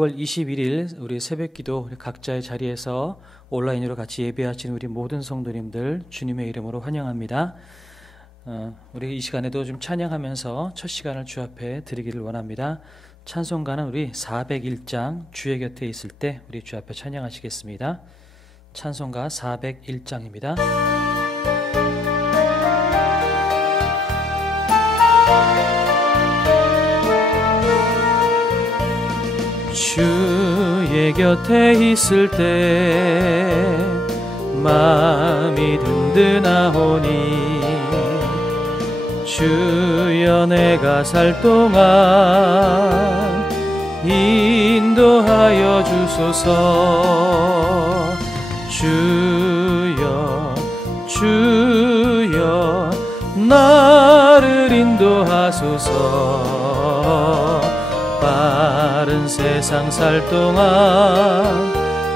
2월 21일 우리 새벽기도 우리 각자의 자리에서 온라인으로 같이 예배하신 우리 모든 성도님들 주님의 이름으로 환영합니다. 우리 이 시간에도 좀 찬양하면서 첫 시간을 주 앞에 드리기를 원합니다. 찬송가는 우리 401장 주의 곁에 있을 때 우리 주 앞에 찬양하시겠습니다. 찬송가 401장입니다. 주의 곁에 있을 때 마음이 든든하오니 주여 내가 살 동안 인도하여 주소서. 주여 주여 나를 인도하소서. 빠른 세상 살 동안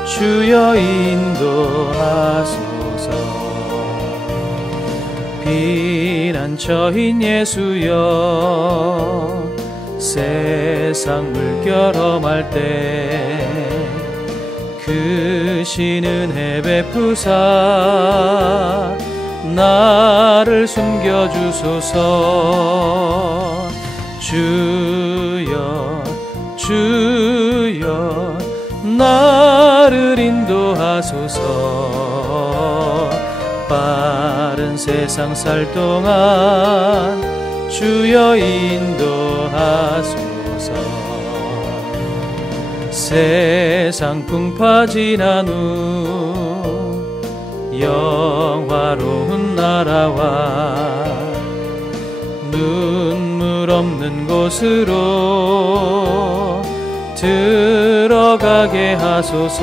주여 인도하소서. 피난처인 예수여 세상 물결 험할 때 크신 은혜 베푸사 나를 숨겨주소서. 주여 주여 나를 인도하소서. 빠른 세상 살 동안 주여 인도하소서. 세상 풍파 지난 후 영화로운 나라와 눈물 없는 곳으로 들어가게 하소서.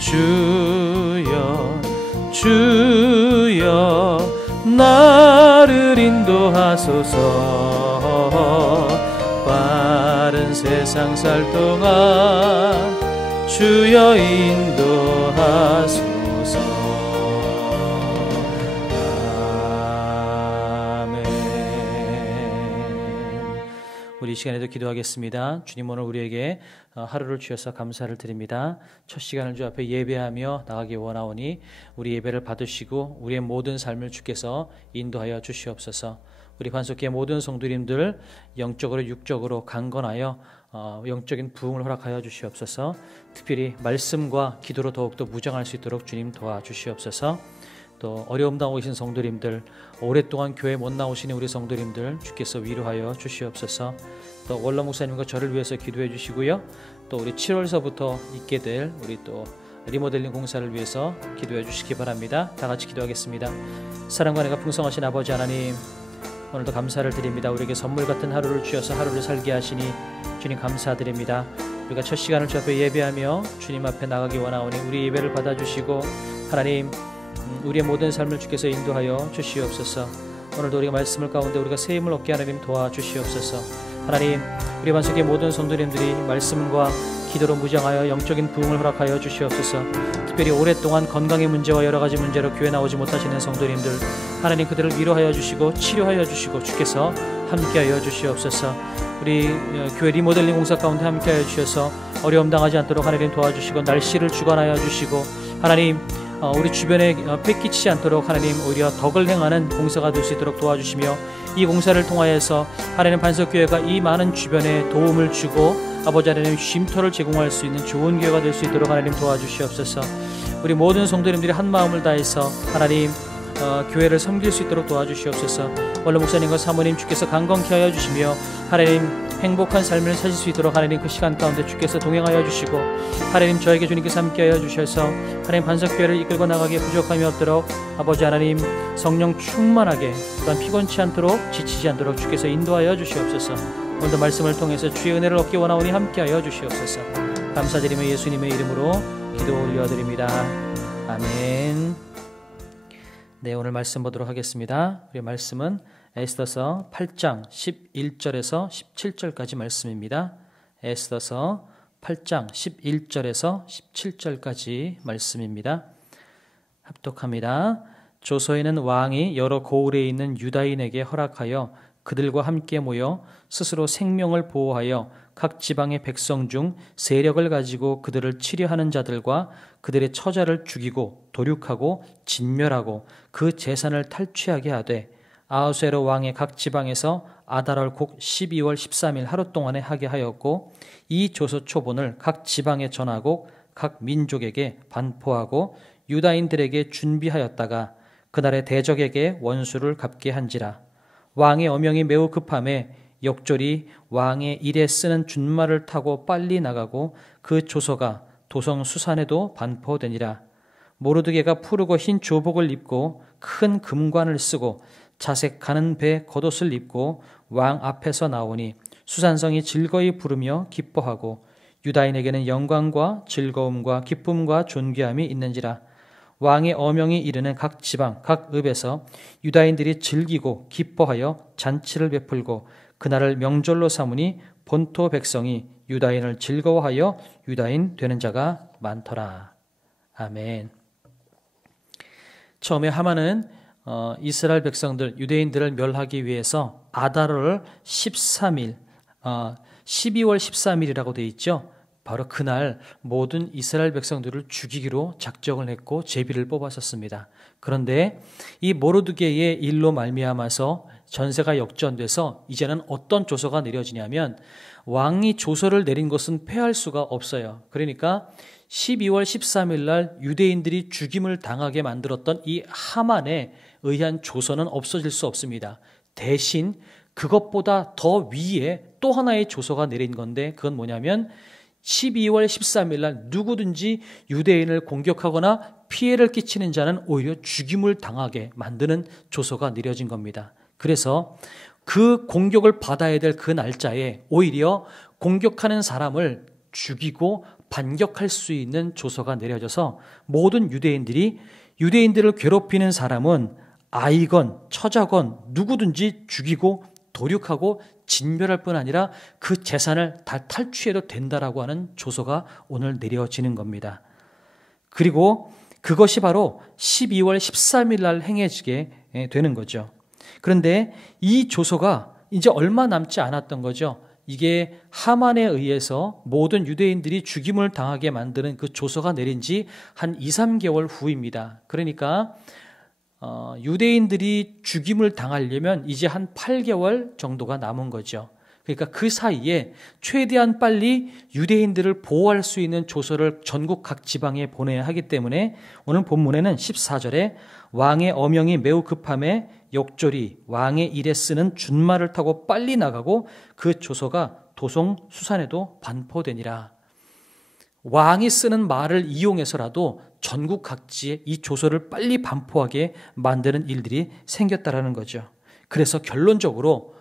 주여 주여 나를 인도하소서. 빠른 세상 살 동안 주여 인도하소서. 아멘. 우리 이 시간에도 기도하겠습니다. 주님, 오늘 우리에게 하루를 주셔서 감사를 드립니다. 첫 시간을 주 앞에 예배하며 나가기 원하오니 우리 예배를 받으시고 우리의 모든 삶을 주께서 인도하여 주시옵소서. 우리 관속교회 모든 성도님들 영적으로 육적으로 강건하여 영적인 부흥을 허락하여 주시옵소서. 특별히 말씀과 기도로 더욱더 무장할 수 있도록 주님 도와주시옵소서. 또 어려움 당하고 계신 성도님들, 오랫동안 교회 못 나오시는 우리 성도님들 주께서 위로하여 주시옵소서. 또 원로 목사님과 저를 위해서 기도해 주시고요. 또 우리 7월서부터 있게 될 우리 또 리모델링 공사를 위해서 기도해 주시기 바랍니다. 다 같이 기도하겠습니다. 사랑과 은혜가 풍성하신 아버지 하나님, 오늘도 감사를 드립니다. 우리에게 선물 같은 하루를 주셔서 하루를 살게 하시니 주님 감사드립니다. 우리가 첫 시간을 주 앞에 예배하며 주님 앞에 나가기 원하오니 우리 예배를 받아주시고 하나님 우리의 모든 삶을 주께서 인도하여 주시옵소서. 오늘도 우리가 말씀을 가운데 우리가 새 힘을 얻게 하나님 도와주시옵소서. 하나님 우리 반석의 모든 성도님들이 말씀과 기도로 무장하여 영적인 부흥을 허락하여 주시옵소서. 특별히 오랫동안 건강의 문제와 여러 가지 문제로 교회 나오지 못하시는 성도님들 하나님 그들을 위로하여 주시고 치료하여 주시고 주께서 함께하여 주시옵소서. 우리 교회 리모델링 공사 가운데 함께하여 주셔서 어려움 당하지 않도록 하나님 도와주시고 날씨를 주관하여 주시고 하나님 우리 주변에 뺏기지 않도록 하나님 오히려 덕을 행하는 공사가 될 수 있도록 도와주시며 이 공사를 통하여서 하나님 반석교회가 이 많은 주변에 도움을 주고 아버지 하나님 쉼터를 제공할 수 있는 좋은 교회가 될 수 있도록 하나님 도와주시옵소서. 우리 모든 성도님들이 한 마음을 다해서 하나님 교회를 섬길 수 있도록 도와주시옵소서. 원로 목사님과 사모님 주께서 강건케 하여 주시며 하나님 행복한 삶을 사실 수 있도록 하나님 그 시간 가운데 주께서 동행하여 주시고 하나님 저에게 주님께서 함께하여 주셔서 하나님 반석교회를 이끌고 나가기에 부족함이 없도록 아버지 하나님 성령 충만하게 또한 피곤치 않도록 지치지 않도록 주께서 인도하여 주시옵소서. 오늘도 말씀을 통해서 주의 은혜를 얻기 원하오니 함께하여 주시옵소서. 감사드리며 예수님의 이름으로 기도 올려드립니다. 아멘. 네, 오늘 말씀 보도록 하겠습니다. 우리 말씀은 에스더서 8장 11절에서 17절까지 말씀입니다. 에스더서 8장 11절에서 17절까지 말씀입니다. 합독합니다. 조서에는 왕이 여러 고을에 있는 유다인에게 허락하여 그들과 함께 모여 스스로 생명을 보호하여 각 지방의 백성 중 세력을 가지고 그들을 치려하는 자들과 그들의 처자를 죽이고 도륙하고 진멸하고 그 재산을 탈취하게 하되 아하수에로 왕의 각 지방에서 아달월 곡 12월 13일 하루 동안에 하게 하였고 이 조서 초본을 각 지방에 전하고 각 민족에게 반포하고 유다인들에게 준비하였다가 그날의 대적에게 원수를 갚게 한지라. 왕의 어명이 매우 급함에 역졸이 왕의 일에 쓰는 준말을 타고 빨리 나가고 그 조서가 도성 수산에도 반포되니라. 모르드게가 푸르고 흰 조복을 입고 큰 금관을 쓰고 자색 가는 배 겉옷을 입고 왕 앞에서 나오니 수산성이 즐거이 부르며 기뻐하고 유다인에게는 영광과 즐거움과 기쁨과 존귀함이 있는지라. 왕의 어명이 이르는 각 지방 각 읍에서 유다인들이 즐기고 기뻐하여 잔치를 베풀고 그날을 명절로 삼으니 본토 백성이 유다인을 즐거워하여 유다인 되는 자가 많더라. 아멘. 처음에 하만은 이스라엘 백성들 유대인들을 멸하기 위해서 아달월 13일 12월 13일이라고 되어 있죠. 바로 그날 모든 이스라엘 백성들을 죽이기로 작정을 했고 제비를 뽑았었습니다. 그런데 이 모르드게의 일로 말미암아서 전세가 역전돼서 이제는 어떤 조서가 내려지냐면 왕이 조서를 내린 것은 패할 수가 없어요. 그러니까 12월 13일 날 유대인들이 죽임을 당하게 만들었던 이 하만에 의한 조서는 없어질 수 없습니다. 대신 그것보다 더 위에 또 하나의 조서가 내린 건데 그건 뭐냐면 12월 13일 날 누구든지 유대인을 공격하거나 피해를 끼치는 자는 오히려 죽임을 당하게 만드는 조서가 내려진 겁니다. 그래서 그 공격을 받아야 될 그 날짜에 오히려 공격하는 사람을 죽이고 반격할 수 있는 조서가 내려져서 모든 유대인들을 괴롭히는 사람은 아이건 처자건 누구든지 죽이고 도륙하고 진멸할 뿐 아니라 그 재산을 다 탈취해도 된다라고 하는 조서가 오늘 내려지는 겁니다. 그리고 그것이 바로 12월 13일 날 행해지게 되는 거죠. 그런데 이 조서가 이제 얼마 남지 않았던 거죠. 이게 하만에 의해서 모든 유대인들이 죽임을 당하게 만드는 그 조서가 내린 지 한 2, 3개월 후입니다. 그러니까 유대인들이 죽임을 당하려면 이제 한 8개월 정도가 남은 거죠. 그러니까 그 사이에 최대한 빨리 유대인들을 보호할 수 있는 조서를 전국 각 지방에 보내야 하기 때문에 오늘 본문에는 14절에 왕의 어명이 매우 급함에 역졸이 왕의 일에 쓰는 준말을 타고 빨리 나가고 그 조서가 도성 수산에도 반포되니라. 왕이 쓰는 말을 이용해서라도 전국 각지에 이 조서를 빨리 반포하게 만드는 일들이 생겼다라는 거죠. 그래서 결론적으로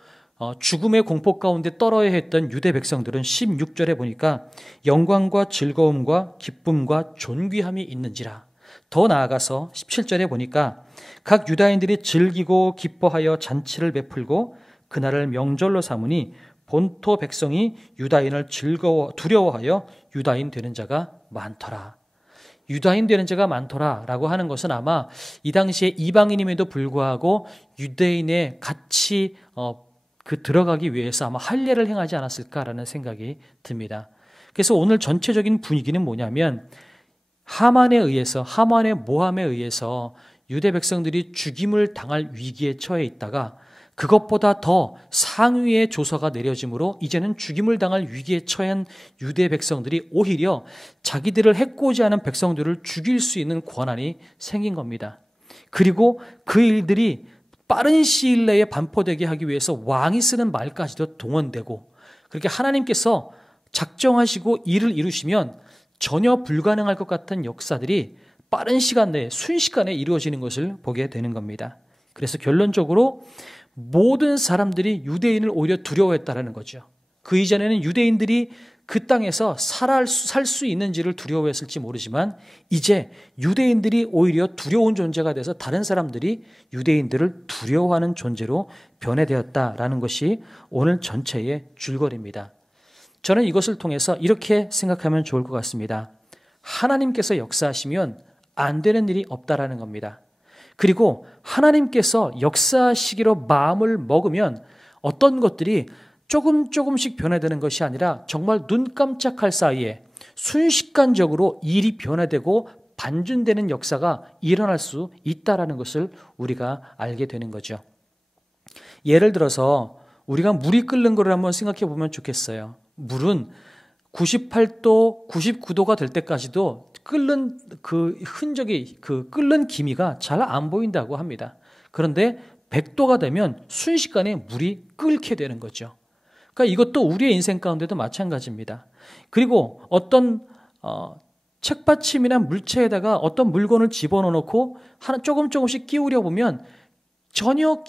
죽음의 공포 가운데 떨어야 했던 유대 백성들은 16절에 보니까 영광과 즐거움과 기쁨과 존귀함이 있는지라. 더 나아가서 17절에 보니까 각 유다인들이 즐기고 기뻐하여 잔치를 베풀고 그날을 명절로 삼으니 본토 백성이 유다인을 두려워하여 유다인 되는 자가 많더라. 유다인 되는 자가 많더라라고 하는 것은 아마 이 당시에 이방인임에도 불구하고 유대인에 같이 들어가기 위해서 아마 할례를 행하지 않았을까라는 생각이 듭니다. 그래서 오늘 전체적인 분위기는 뭐냐면 하만의 모함에 의해서 유대 백성들이 죽임을 당할 위기에 처해 있다가 그것보다 더 상위의 조서가 내려짐으로 이제는 죽임을 당할 위기에 처한 유대 백성들이 오히려 자기들을 해코지 하는 백성들을 죽일 수 있는 권한이 생긴 겁니다. 그리고 그 일들이 빠른 시일 내에 반포되게 하기 위해서 왕이 쓰는 말까지도 동원되고 그렇게 하나님께서 작정하시고 일을 이루시면 전혀 불가능할 것 같은 역사들이 빠른 시간 내에 순식간에 이루어지는 것을 보게 되는 겁니다. 그래서 결론적으로 모든 사람들이 유대인을 오히려 두려워했다라는 거죠. 그 이전에는 유대인들이 그 땅에서 살 수 있는지를 두려워했을지 모르지만 이제 유대인들이 오히려 두려운 존재가 돼서 다른 사람들이 유대인들을 두려워하는 존재로 변해되었다라는 것이 오늘 전체의 줄거리입니다. 저는 이것을 통해서 이렇게 생각하면 좋을 것 같습니다. 하나님께서 역사하시면 안 되는 일이 없다라는 겁니다. 그리고 하나님께서 역사하시기로 마음을 먹으면 어떤 것들이 조금씩 변화되는 것이 아니라 정말 눈 깜짝할 사이에 순식간적으로 일이 변화되고 반전되는 역사가 일어날 수 있다는 것을 우리가 알게 되는 거죠. 예를 들어서 우리가 물이 끓는 거를 한번 생각해 보면 좋겠어요. 물은 98도, 99도가 될 때까지도 끓는 그 흔적이, 그 끓는 기미가 잘 안 보인다고 합니다. 그런데 100도가 되면 순식간에 물이 끓게 되는 거죠. 그러니까 이것도 우리의 인생 가운데도 마찬가지입니다. 그리고 어떤 책받침이나 물체에다가 어떤 물건을 집어넣고 조금씩 끼우려 보면 전혀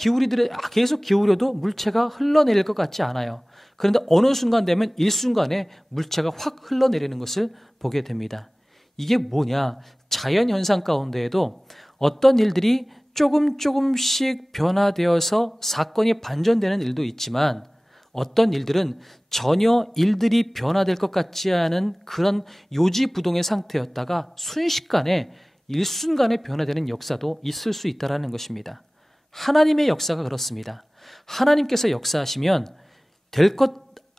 계속 기울여도 물체가 흘러내릴 것 같지 않아요. 그런데 어느 순간 되면 일순간에 물체가 확 흘러내리는 것을 보게 됩니다. 이게 뭐냐? 자연 현상 가운데에도 어떤 일들이 조금씩 변화되어서 사건이 반전되는 일도 있지만 어떤 일들은 전혀 일들이 변화될 것 같지 않은 그런 요지부동의 상태였다가 순식간에 일순간에 변화되는 역사도 있을 수 있다는 것입니다. 하나님의 역사가 그렇습니다. 하나님께서 역사하시면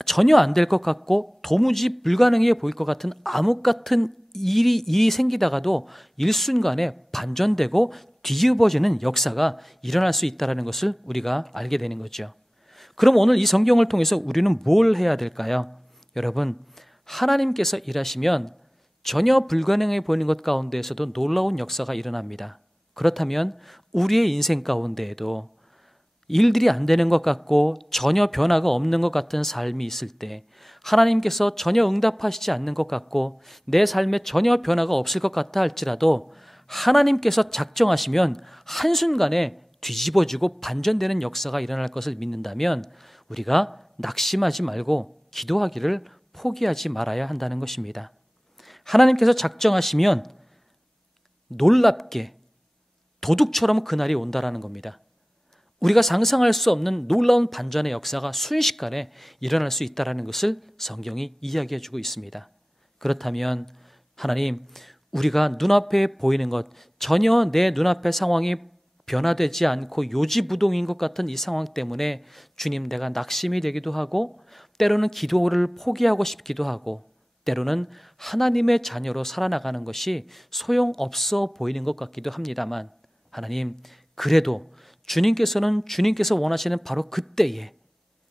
전혀 안 될 것 같고 도무지 불가능해 보일 것 같은 암흑 같은 일이 생기다가도 일순간에 반전되고 뒤집어지는 역사가 일어날 수 있다는 것을 우리가 알게 되는 거죠. 그럼 오늘 이 성경을 통해서 우리는 뭘 해야 될까요? 여러분, 하나님께서 일하시면 전혀 불가능해 보이는 것 가운데에서도 놀라운 역사가 일어납니다. 그렇다면 우리의 인생 가운데에도 일들이 안 되는 것 같고 전혀 변화가 없는 것 같은 삶이 있을 때 하나님께서 전혀 응답하시지 않는 것 같고 내 삶에 전혀 변화가 없을 것 같다 할지라도 하나님께서 작정하시면 한순간에 뒤집어지고 반전되는 역사가 일어날 것을 믿는다면 우리가 낙심하지 말고 기도하기를 포기하지 말아야 한다는 것입니다. 하나님께서 작정하시면 놀랍게 도둑처럼 그날이 온다라는 겁니다. 우리가 상상할 수 없는 놀라운 반전의 역사가 순식간에 일어날 수 있다는 것을 성경이 이야기해 주고 있습니다. 그렇다면 하나님, 우리가 눈앞에 보이는 것, 전혀 내 눈앞의 상황이 변화되지 않고 요지부동인 것 같은 이 상황 때문에 주님, 내가 낙심이 되기도 하고 때로는 기도를 포기하고 싶기도 하고 때로는 하나님의 자녀로 살아나가는 것이 소용없어 보이는 것 같기도 합니다만 하나님, 그래도 주님께서 원하시는 바로 그때에,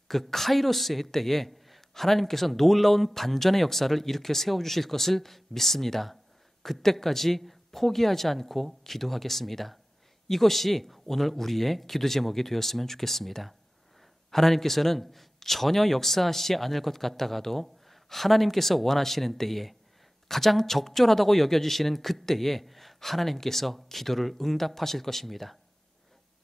그 카이로스의 때에 하나님께서 놀라운 반전의 역사를 일으켜 세워주실 것을 믿습니다. 그때까지 포기하지 않고 기도하겠습니다. 이것이 오늘 우리의 기도 제목이 되었으면 좋겠습니다. 하나님께서는 전혀 역사하시지 않을 것 같다가도 하나님께서 원하시는 때에, 가장 적절하다고 여겨지시는 그때에 하나님께서 기도를 응답하실 것입니다.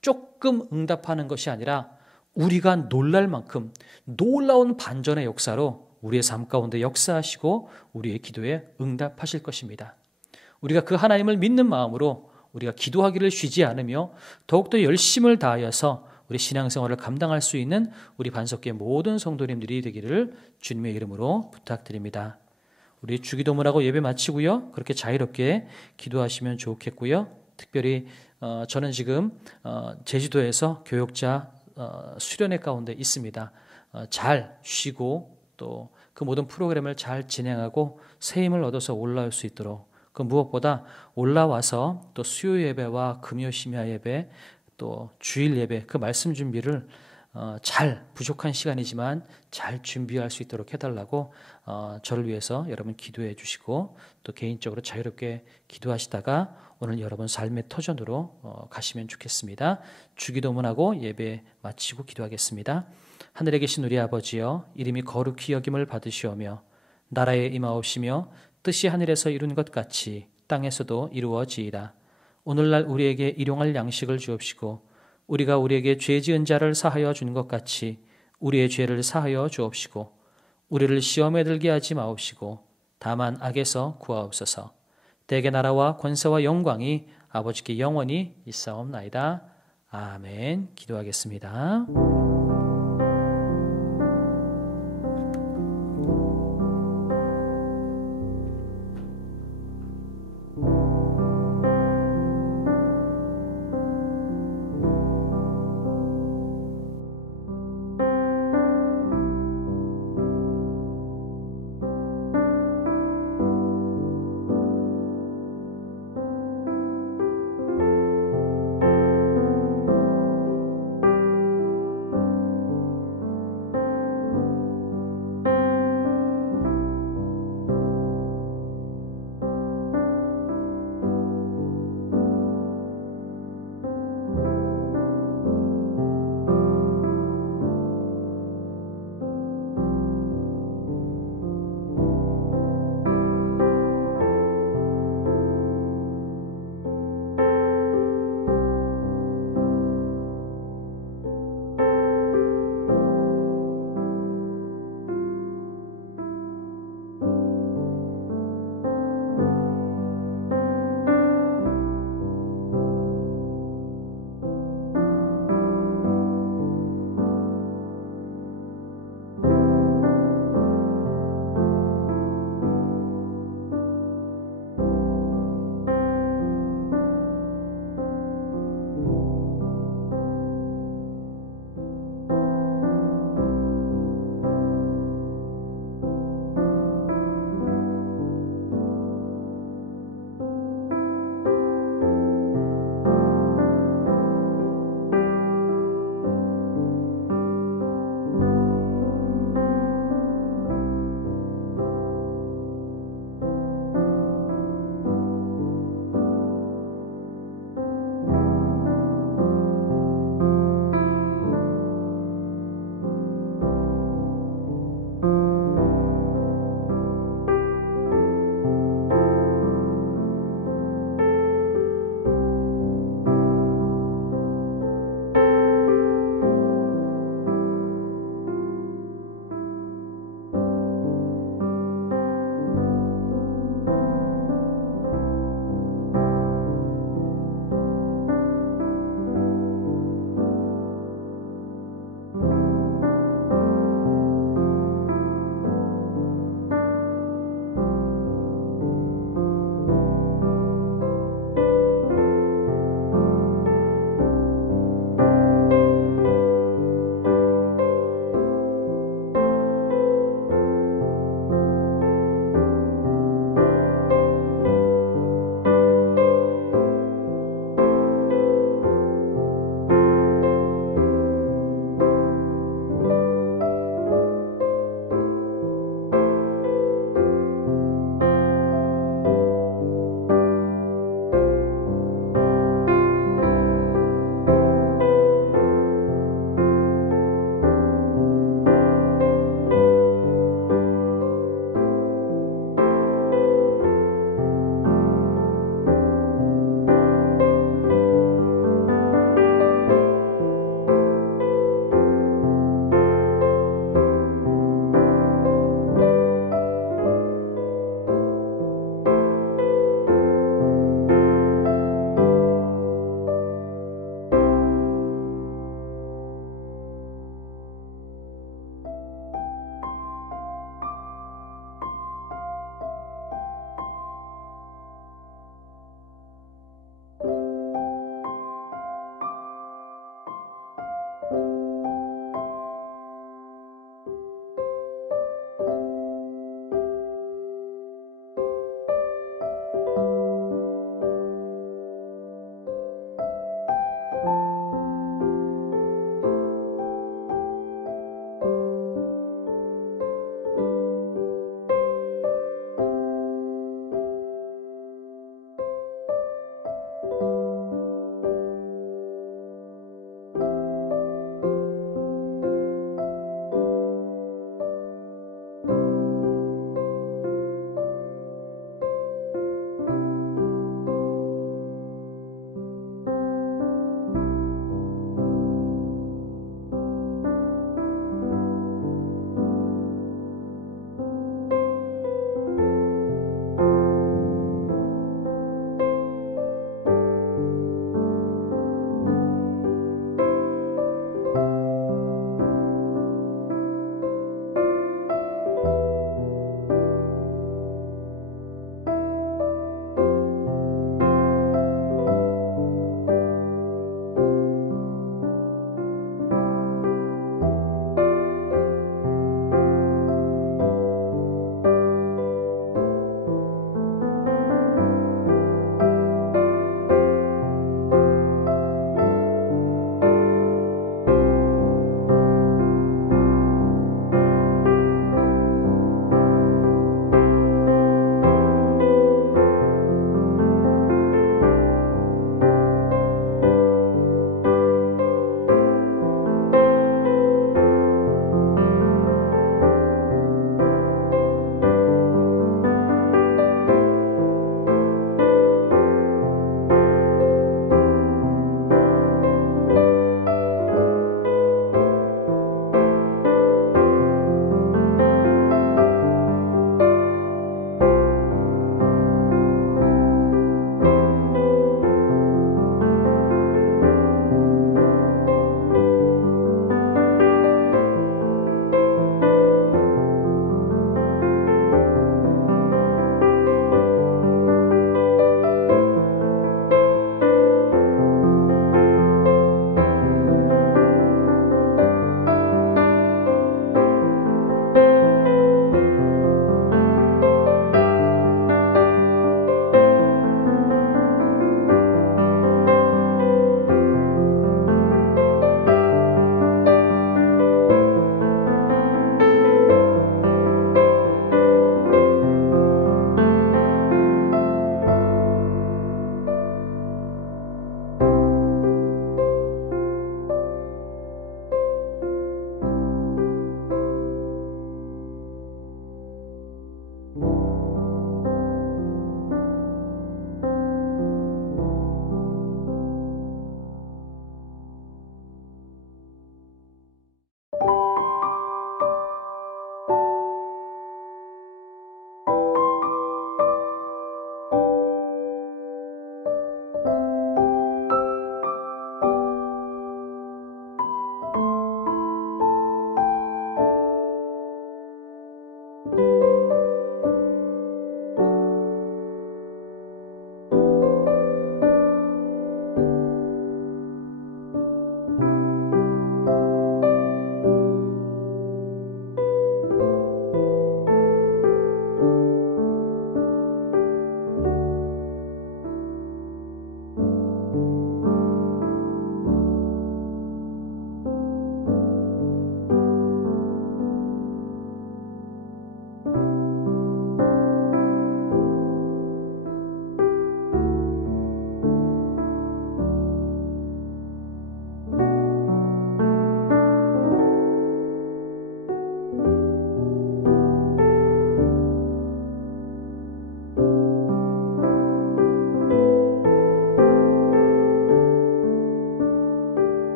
조금 응답하는 것이 아니라 우리가 놀랄 만큼 놀라운 반전의 역사로 우리의 삶 가운데 역사하시고 우리의 기도에 응답하실 것입니다. 우리가 그 하나님을 믿는 마음으로 우리가 기도하기를 쉬지 않으며 더욱더 열심을 다하여서 우리 신앙생활을 감당할 수 있는 우리 반석교회 모든 성도님들이 되기를 주님의 이름으로 부탁드립니다. 우리 주기도문하고 예배 마치고요. 그렇게 자유롭게 기도하시면 좋겠고요. 특별히 저는 지금 제주도에서 교역자 수련회 가운데 있습니다. 잘 쉬고 또 그 모든 프로그램을 잘 진행하고 새 힘을 얻어서 올라올 수 있도록, 그 무엇보다 올라와서 또 수요 예배와 금요 심야 예배 또 주일 예배 그 말씀 준비를 잘, 부족한 시간이지만 잘 준비할 수 있도록 해달라고 저를 위해서 여러분 기도해 주시고 또 개인적으로 자유롭게 기도하시다가 오늘 여러분 삶의 터전으로 가시면 좋겠습니다. 주기도문하고 예배 마치고 기도하겠습니다. 하늘에 계신 우리 아버지여, 이름이 거룩히 여김을 받으시오며 나라에 임하옵시며 뜻이 하늘에서 이룬 것 같이 땅에서도 이루어지이다. 오늘날 우리에게 일용할 양식을 주옵시고 우리가 우리에게 죄 지은 자를 사하여 준 것 같이 우리의 죄를 사하여 주옵시고 우리를 시험에 들게 하지 마옵시고 다만 악에서 구하옵소서. 대개 나라와 권세와 영광이 아버지께 영원히 있사옵나이다. 아멘. 기도하겠습니다.